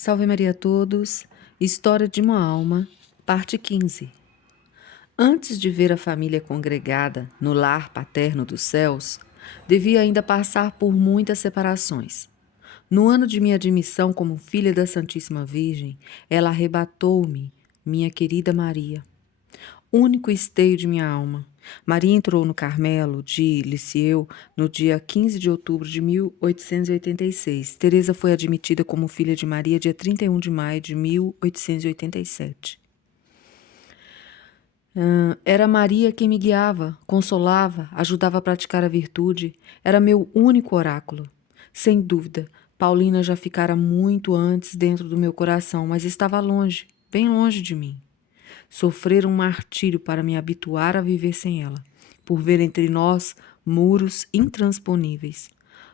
Salve Maria a todos. História de uma alma, parte 15. Antes de ver a família congregada no lar paterno dos céus, devia ainda passar por muitas separações. No ano de minha admissão como filha da Santíssima Virgem, ela arrebatou-me, minha querida Maria, único esteio de minha alma. Maria entrou no Carmelo de Lisieux no dia 15 de outubro de 1886. Teresa foi admitida como filha de Maria dia 31 de maio de 1887. Era Maria quem me guiava, consolava, ajudava a praticar a virtude. Era meu único oráculo. Sem dúvida, Paulina já ficara muito antes dentro do meu coração, mas estava longe, bem longe de mim. Sofrer um martírio para me habituar a viver sem ela, por ver entre nós muros intransponíveis.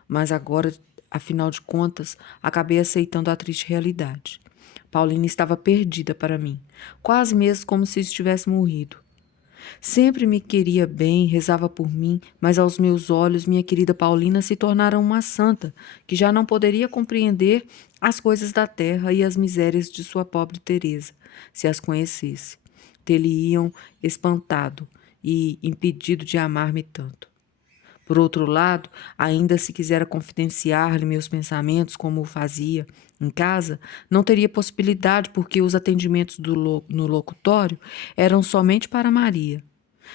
Mas agora, afinal de contas, acabei aceitando a triste realidade. Paulina estava perdida para mim, quase mesmo como se estivesse morrido. Sempre me queria bem, rezava por mim, mas aos meus olhos minha querida Paulina se tornara uma santa, que já não poderia compreender as coisas da terra e as misérias de sua pobre Teresa, se as conhecesse. Ter-lhe-iam espantado e impedido de amar-me tanto. Por outro lado, ainda se quisera confidenciar-lhe meus pensamentos como o fazia em casa, não teria possibilidade porque os atendimentos no locutório eram somente para Maria.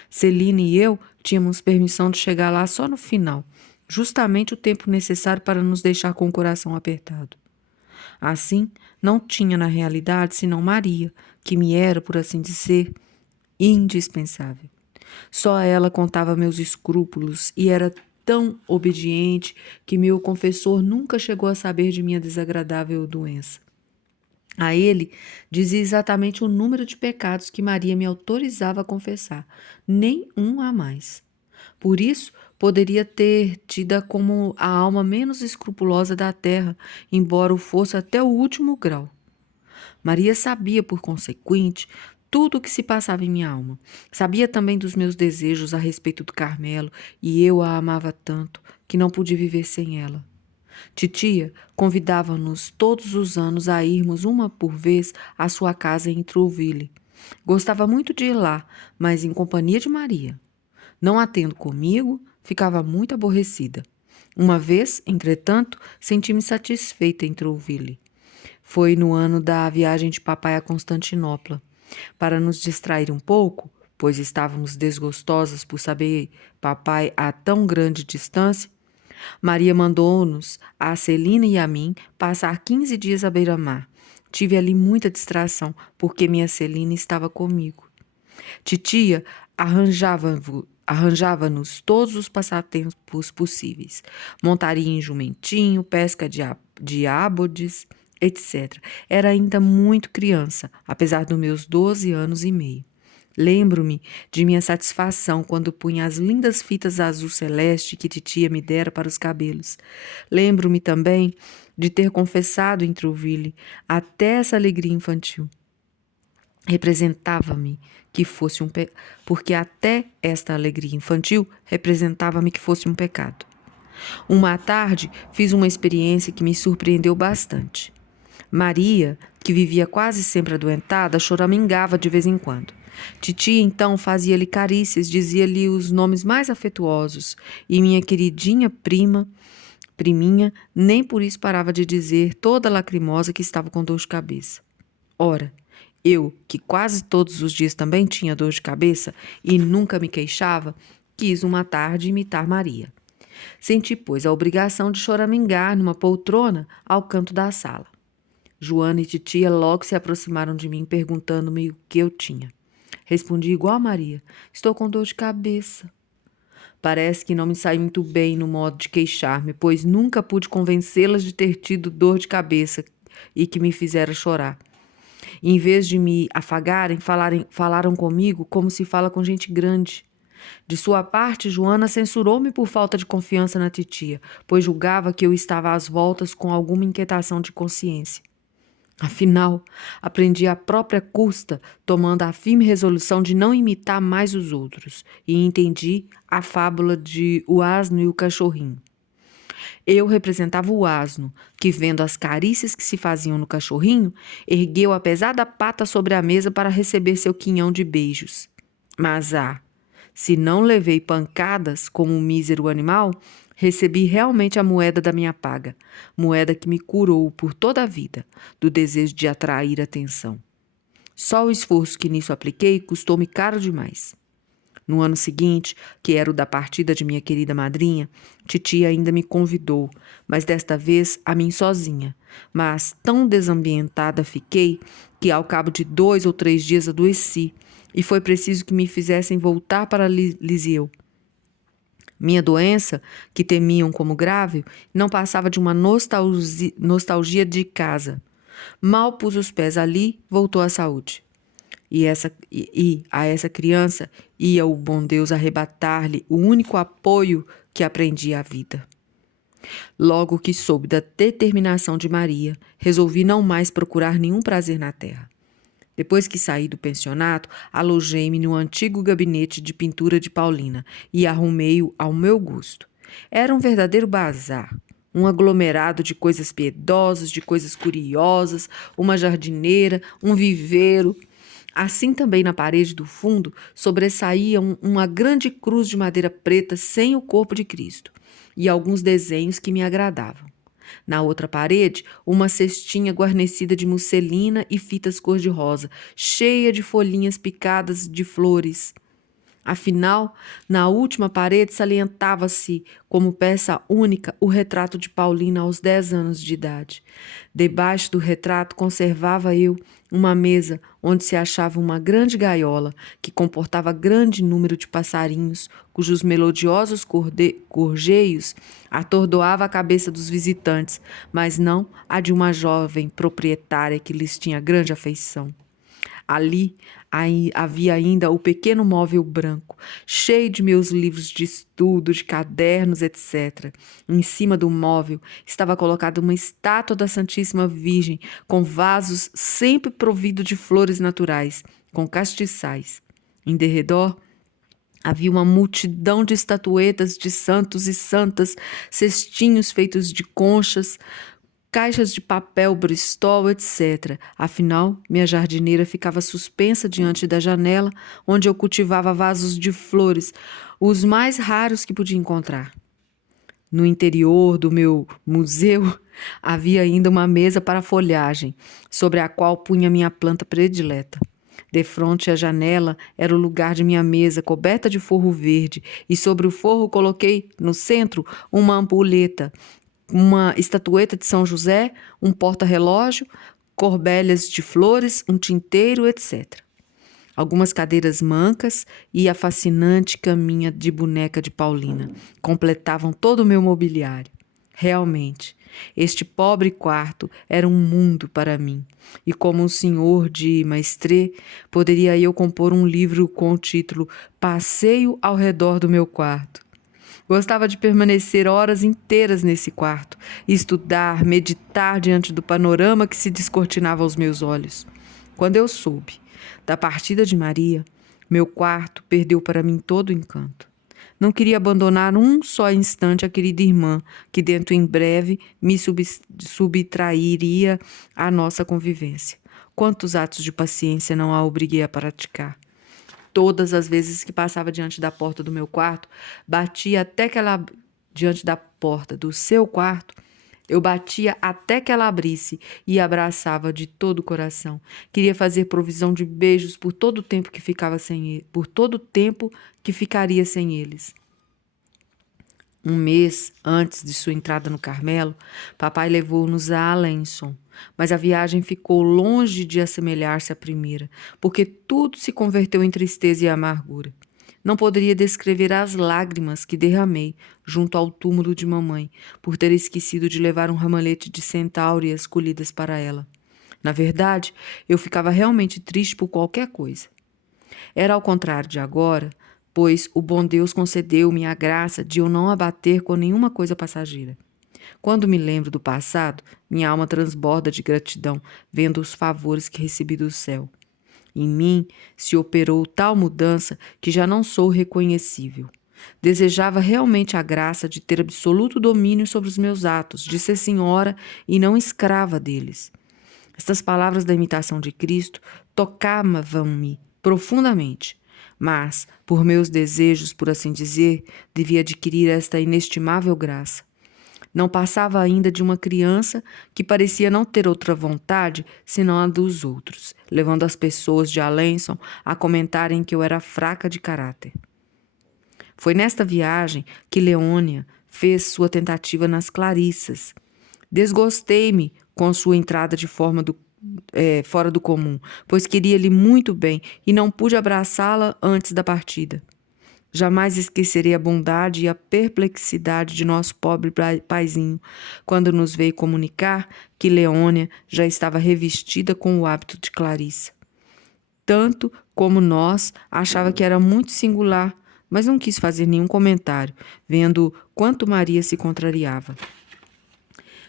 Celine e eu tínhamos permissão de chegar lá só no final, justamente o tempo necessário para nos deixar com o coração apertado. Assim, não tinha na realidade senão Maria, que me era, por assim dizer, indispensável. Só ela contava meus escrúpulos e era tão obediente que meu confessor nunca chegou a saber de minha desagradável doença. A ele dizia exatamente o número de pecados que Maria me autorizava a confessar, nem um a mais. Por isso, poderia ter tida como a alma menos escrupulosa da terra, embora o fosse até o último grau. Maria sabia, por consequente, tudo o que se passava em minha alma. Sabia também dos meus desejos a respeito do Carmelo, e eu a amava tanto que não pude viver sem ela. Titia convidava-nos todos os anos a irmos uma por vez à sua casa em Trouville. Gostava muito de ir lá, mas em companhia de Maria. Não a tendo comigo, ficava muito aborrecida. Uma vez, entretanto, senti-me satisfeita em Trouville. Foi no ano da viagem de papai a Constantinopla. Para nos distrair um pouco, pois estávamos desgostosas por saber papai a tão grande distância, Maria mandou-nos, a Celina e a mim, passar 15 dias à beira-mar. Tive ali muita distração, porque minha Celina estava comigo. Titia arranjava-nos todos os passatempos possíveis. Montaria em jumentinho, pesca de ábodes, etc. Era ainda muito criança, apesar dos meus 12 anos e meio. Lembro-me de minha satisfação quando punha as lindas fitas azul celeste que titia me dera para os cabelos. Lembro-me também de ter confessado em Trouville até essa alegria infantil. Representava-me que fosse porque até esta alegria infantil representava-me que fosse um pecado. Uma tarde fiz uma experiência que me surpreendeu bastante. Maria, que vivia quase sempre adoentada, choramingava de vez em quando. Titia então fazia-lhe carícias, dizia-lhe os nomes mais afetuosos, e minha queridinha priminha, nem por isso parava de dizer, toda lacrimosa, que estava com dor de cabeça. Ora, eu, que quase todos os dias também tinha dor de cabeça e nunca me queixava, quis uma tarde imitar Maria. Senti, pois, a obrigação de choramingar numa poltrona ao canto da sala. Joana e titia logo se aproximaram de mim, perguntando-me o que eu tinha. Respondi igual a Maria: estou com dor de cabeça. Parece que não me saí muito bem no modo de queixar-me, pois nunca pude convencê-las de ter tido dor de cabeça e que me fizera chorar. Em vez de me afagarem, falaram comigo como se fala com gente grande. De sua parte, Joana censurou-me por falta de confiança na titia, pois julgava que eu estava às voltas com alguma inquietação de consciência. Afinal, aprendi à própria custa, tomando a firme resolução de não imitar mais os outros, e entendi a fábula de O Asno e o Cachorrinho. Eu representava o asno, que, vendo as carícias que se faziam no cachorrinho, ergueu a pesada pata sobre a mesa para receber seu quinhão de beijos. Mas, se não levei pancadas como um mísero animal, recebi realmente a moeda da minha paga, moeda que me curou por toda a vida do desejo de atrair atenção. Só o esforço que nisso apliquei custou-me caro demais. No ano seguinte, que era o da partida de minha querida madrinha, titia ainda me convidou, mas desta vez a mim sozinha. Mas tão desambientada fiquei que ao cabo de 2 ou 3 dias adoeci e foi preciso que me fizessem voltar para Lisieux. Minha doença, que temiam como grave, não passava de uma nostalgia de casa. Mal pus os pés ali, voltou a saúde. E a essa criança ia o bom Deus arrebatar-lhe o único apoio que aprendia à vida. Logo que soube da determinação de Maria, resolvi não mais procurar nenhum prazer na terra. Depois que saí do pensionato, alojei-me no antigo gabinete de pintura de Paulina e arrumei-o ao meu gosto. Era um verdadeiro bazar. Um aglomerado de coisas piedosas, de coisas curiosas, uma jardineira, um viveiro. Assim também na parede do fundo sobressaía uma grande cruz de madeira preta sem o corpo de Cristo e alguns desenhos que me agradavam. Na outra parede, uma cestinha guarnecida de musselina e fitas cor-de-rosa, cheia de folhinhas picadas de flores. Afinal, na última parede salientava-se, como peça única, o retrato de Paulina aos 10 anos de idade. Debaixo do retrato conservava eu uma mesa onde se achava uma grande gaiola que comportava grande número de passarinhos, cujos melodiosos gorjeios atordoava a cabeça dos visitantes, mas não a de uma jovem proprietária que lhes tinha grande afeição. Ali havia ainda o pequeno móvel branco, cheio de meus livros de estudo, de cadernos, etc. Em cima do móvel estava colocada uma estátua da Santíssima Virgem, com vasos sempre providos de flores naturais, com castiçais. Em derredor havia uma multidão de estatuetas de santos e santas, cestinhos feitos de conchas, caixas de papel Bristol, etc. Afinal, minha jardineira ficava suspensa diante da janela, onde eu cultivava vasos de flores, os mais raros que podia encontrar. No interior do meu museu havia ainda uma mesa para folhagem, sobre a qual punha minha planta predileta. Defronte à janela era o lugar de minha mesa, coberta de forro verde, e sobre o forro coloquei, no centro, uma ampulheta, uma estatueta de São José, um porta-relógio, corbelhas de flores, um tinteiro, etc. Algumas cadeiras mancas e a fascinante caminha de boneca de Paulina completavam todo o meu mobiliário. Realmente, este pobre quarto era um mundo para mim, e como um senhor de Maistre, poderia eu compor um livro com o título Passeio ao redor do meu quarto. Gostava de permanecer horas inteiras nesse quarto, estudar, meditar diante do panorama que se descortinava aos meus olhos. Quando eu soube da partida de Maria, meu quarto perdeu para mim todo o encanto. Não queria abandonar um só instante a querida irmã, que dentro em breve me subtrairia à nossa convivência. Quantos atos de paciência não a obriguei a praticar? Todas as vezes que passava diante da porta do meu quarto, diante da porta do seu quarto, eu batia até que ela abrisse e abraçava de todo o coração. Queria fazer provisão de beijos por todo o tempo que ficaria sem eles. Um mês antes de sua entrada no Carmelo, papai levou-nos a Alençon, mas a viagem ficou longe de assemelhar-se à primeira, porque tudo se converteu em tristeza e amargura. Não poderia descrever as lágrimas que derramei junto ao túmulo de mamãe, por ter esquecido de levar um ramalhete de centáureas colhidas para ela. Na verdade, eu ficava realmente triste por qualquer coisa. Era ao contrário de agora, pois o bom Deus concedeu-me a graça de eu não abater com nenhuma coisa passageira. Quando me lembro do passado, minha alma transborda de gratidão, vendo os favores que recebi do céu. Em mim se operou tal mudança que já não sou reconhecível. Desejava realmente a graça de ter absoluto domínio sobre os meus atos, de ser senhora e não escrava deles. Estas palavras da imitação de Cristo tocavam-me profundamente, mas, por meus desejos, por assim dizer, devia adquirir esta inestimável graça. Não passava ainda de uma criança que parecia não ter outra vontade senão a dos outros, levando as pessoas de Alençon a comentarem que eu era fraca de caráter. Foi nesta viagem que Leônia fez sua tentativa nas Clarissas. Desgostei-me com sua entrada de forma fora do comum, pois queria-lhe muito bem e não pude abraçá-la antes da partida. Jamais esquecerei a bondade e a perplexidade de nosso pobre paizinho quando nos veio comunicar que Leônia já estava revestida com o hábito de Clarissa. Tanto como nós, achava que era muito singular, mas não quis fazer nenhum comentário, vendo quanto Maria se contrariava.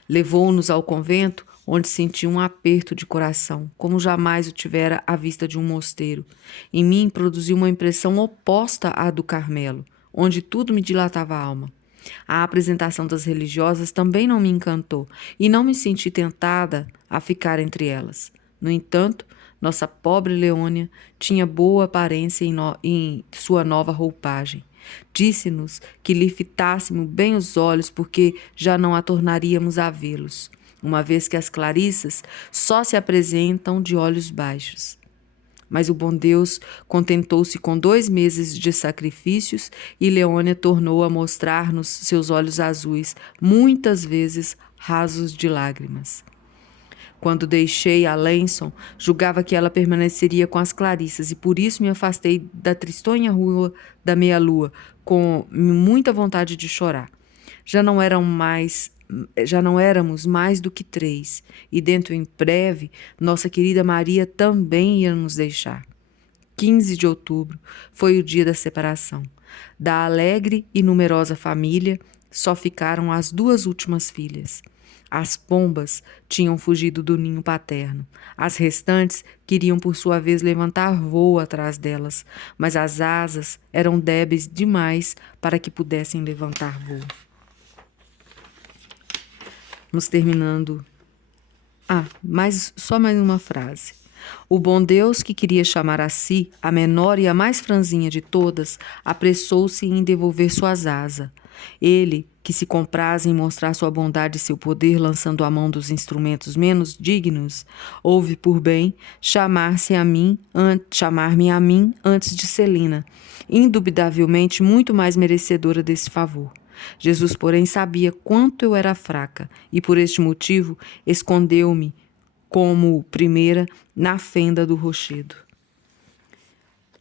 Levou-nos ao convento, onde senti um aperto de coração, como jamais o tivera à vista de um mosteiro. Em mim produziu uma impressão oposta à do Carmelo, onde tudo me dilatava a alma. A apresentação das religiosas também não me encantou, e não me senti tentada a ficar entre elas. No entanto, nossa pobre Leônia tinha boa aparência em sua nova roupagem. Disse-nos que lhe fitássemos bem os olhos, porque já não a tornaríamos a vê-los, uma vez que as Clarissas só se apresentam de olhos baixos. Mas o bom Deus contentou-se com 2 meses de sacrifícios e Leônia tornou a mostrar-nos seus olhos azuis, muitas vezes rasos de lágrimas. Quando deixei Alençon, julgava que ela permaneceria com as Clarissas e por isso me afastei da tristonha rua da meia-lua, com muita vontade de chorar. Já não éramos mais do que 3, e dentro em breve nossa querida Maria também ia nos deixar. 15 de outubro foi o dia da separação. Da alegre e numerosa família só ficaram as 2 últimas filhas. As pombas tinham fugido do ninho paterno. As restantes queriam, por sua vez, levantar voo atrás delas, mas as asas eram débeis demais para que pudessem levantar voo. Vamos terminando. Só mais uma frase. O bom Deus, que queria chamar a si a menor e a mais franzinha de todas, apressou-se em devolver suas asas. Ele, que se compraz em mostrar sua bondade e seu poder lançando a mão dos instrumentos menos dignos, houve por bem chamar-me a mim antes de Celina, indubitavelmente muito mais merecedora desse favor. Jesus, porém, sabia quanto eu era fraca e, por este motivo, escondeu-me como primeira na fenda do rochedo.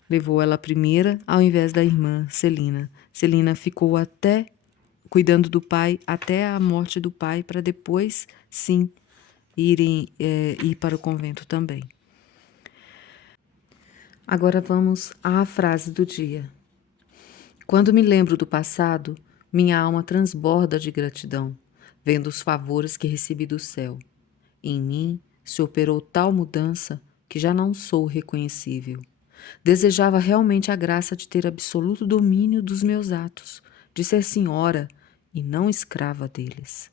Levou ela primeira ao invés da irmã Celina. Celina ficou cuidando do pai até a morte do pai, para depois, sim, ir para o convento também. Agora vamos à frase do dia. Quando me lembro do passado, minha alma transborda de gratidão, vendo os favores que recebi do céu. Em mim se operou tal mudança que já não sou reconhecível. Desejava realmente a graça de ter absoluto domínio dos meus atos, de ser senhora e não escrava deles.